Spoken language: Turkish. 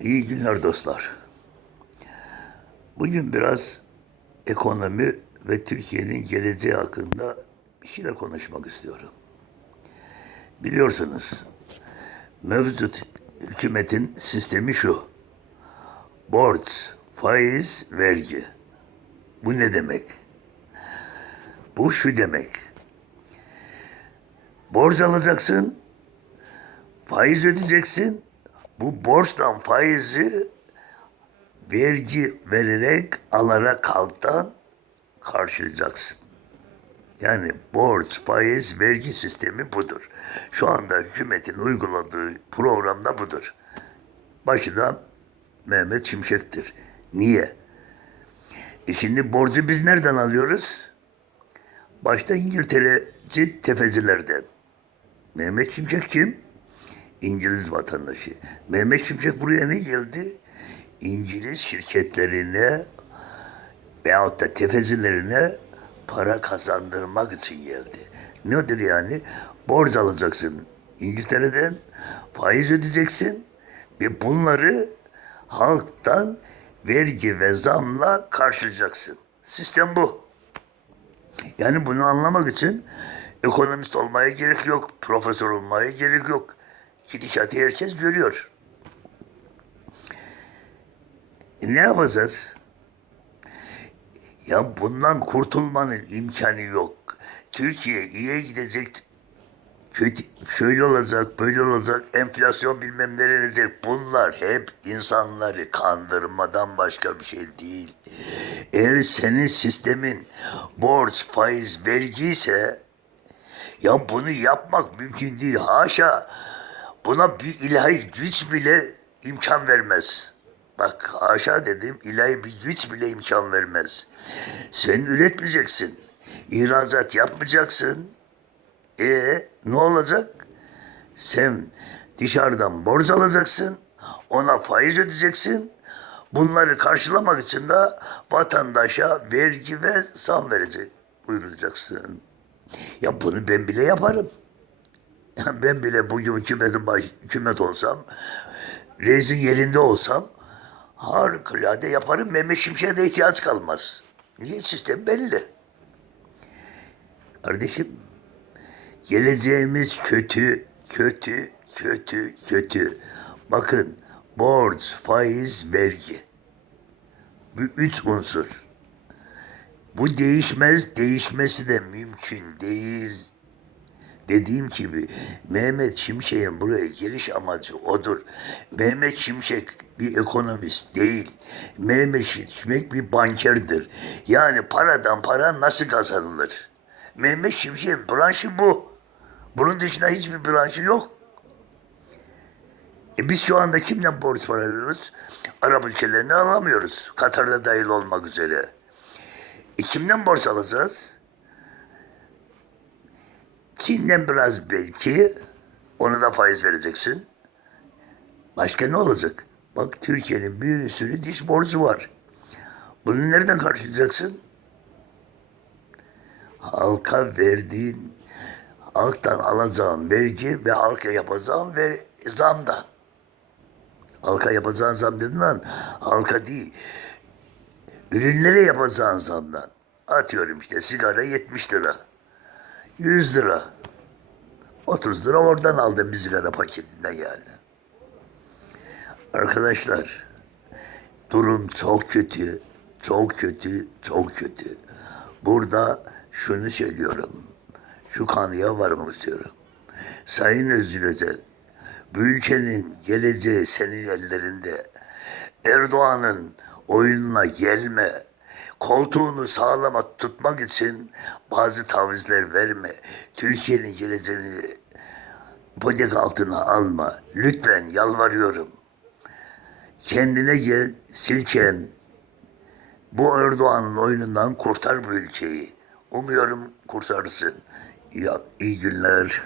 İyi günler dostlar. Bugün biraz ekonomi ve Türkiye'nin geleceği hakkında bir şeyler konuşmak istiyorum. Biliyorsunuz mevcut hükümetin sistemi şu. Borç, faiz, vergi. Bu ne demek? Bu şu demek. Borç alacaksın, faiz ödeyeceksin. Bu borçtan faizi vergi vererek alarak halktan karşılayacaksın. Yani borç, faiz, vergi sistemi budur. Şu anda hükümetin uyguladığı programda budur. Başı da Mehmet Şimşek'tir. Niye? E şimdi borcu biz nereden alıyoruz? Başta İngiltereci tefecilerden. Mehmet Şimşek kim? İngiliz vatandaşı. Mehmet Şimşek buraya ne geldi? İngiliz şirketlerine veyahut da tefecilerine para kazandırmak için geldi. Nedir yani? Borç alacaksın İngiltere'den, faiz ödeyeceksin ve bunları halktan vergi ve zamla karşılayacaksın. Sistem bu. Yani bunu anlamak için ekonomist olmaya gerek yok, profesör olmaya gerek yok. Gidişatı herkes görüyor. E ne yapacağız? Ya bundan kurtulmanın imkanı yok. Türkiye iyiye gidecek, kötü, şöyle olacak, böyle olacak, enflasyon bilmem ne gelecek. Bunlar hep insanları kandırmadan başka bir şey değil. Eğer senin sistemin borç, faiz, vergi ise ya bunu yapmak mümkün değil. Haşa buna bir ilahi güç bile imkan vermez. Bak haşa dedim ilahi bir güç bile imkan vermez. Sen üretmeyeceksin. İhracat yapmayacaksın. E ne olacak? Sen dışarıdan borç alacaksın. Ona faiz ödeyeceksin. Bunları karşılamak için de vatandaşa vergi ve zam verecek, uygulayacaksın. Ya bunu ben bile yaparım. Ben bile bugün hükümetin baş, hükümet olsam, reisin yerinde olsam harikulade yaparım. Mehmet Şimşek'e de ihtiyaç kalmaz. Niye? Sistem belli. Kardeşim, geleceğimiz kötü, kötü, kötü, kötü. Bakın, borç, faiz, vergi. Bu üç unsur. Bu değişmez, değişmesi de mümkün değil. Dediğim gibi Mehmet Şimşek'in buraya geliş amacı odur. Mehmet Şimşek bir ekonomist değil. Mehmet Şimşek bir bankerdir. Yani paradan para nasıl kazanılır? Mehmet Şimşek'in branşı bu. Bunun dışında hiçbir branşı yok. E biz şu anda kimden borç para alıyoruz? Arap ülkelerinden alamıyoruz. Katar'da dahil olmak üzere. E kimden borç alacağız? Çin'den biraz belki ona da faiz vereceksin. Başka ne olacak? Bak Türkiye'nin bir sürü diş borcu var. Bunu nereden karşılayacaksın? Halka verdiğin, halktan alacağın vergi ve halka yapacağın ver, zamdan. Halka yapacağın zam dedin lan, halka değil. Ürünlere yapacağın zamdan. Atıyorum işte sigara 70 lira. 100 lira. 30 lira oradan aldım bir sigara paketinden yani. Arkadaşlar durum çok kötü, çok kötü, çok kötü. Burada şunu söylüyorum. Şu kanıya varmak istiyorum. Sayın Özgür Özel, bu ülkenin geleceği senin ellerinde. Erdoğan'ın oyununa gelme. Koltuğunu sağlama tutmak için bazı tavizler verme. Türkiye'nin geleceğini bodek altına alma. Lütfen yalvarıyorum. Kendine gel, silken. Bu Erdoğan'ın oyunundan kurtar bu ülkeyi. Umuyorum kurtarsın. İyi, iyi günler.